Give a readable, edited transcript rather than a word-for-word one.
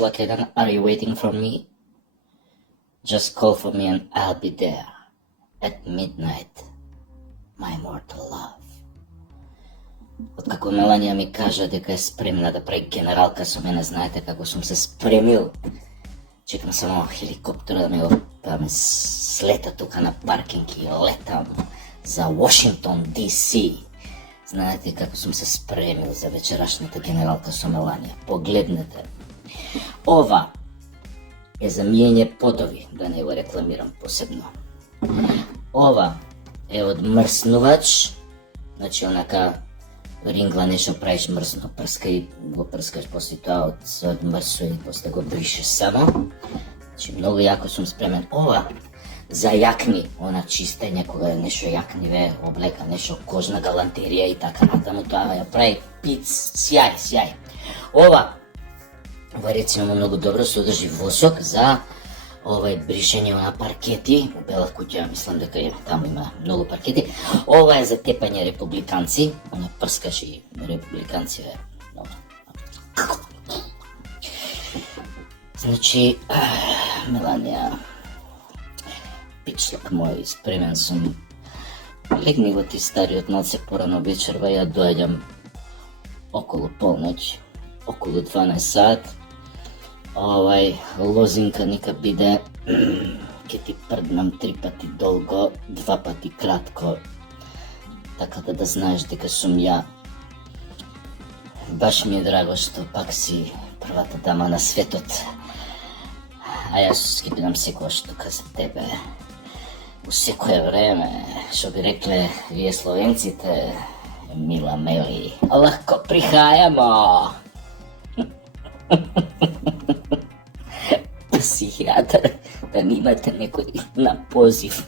like an "Are you waiting for me? Just call for me and I'll be there at midnight, my mortal love." Откако Меланија ми кажа дека е спремна да прави генералка со мене, знаете како сум се спремил. Чекам само хеликоптера да ме слета тука на паркинг и летам за Вашингтон, DC. Знаете како сум се спремил за вечерашната генералка со Меланија. Погледнете. Ова е за миење подови, да не го рекламирам посебно. Ова е од мрснувач, значи онака рингла нешто правиш мрсно, го прскаш после тоа од мрсо и после го бришеш само. Значи многу јако сум спремен. Ова за јакни, она чистење кога нешто јакни ве облека, нешто кожна галантерија и така натаму, тоа ја прави пиц, сјај. Ова рецимо многу добро содржи восок за бришење на паркети. У Бела куќа мислам дека таму има многу паркети. Ова е за тепање републиканци, она прскаш и републиканци е много. Значи, Меланија, пичлак мој, спремен сум. Легни го ти стариот малце порано вечерва, ја доаѓам околу полноќ, околу 12 сат. Лозинка нека биде, ке ти прднам 3 пати долго, 2 пати кратко, така да знаеш дека сум ја. Баш ми е драго што пак си првата дама на светот, а јас ги бидам секогаш тука за тебе. У секое време, што би рекле вие словенците, мила Мели, лахко прихајамо. Психијатар, да немате некој на позив.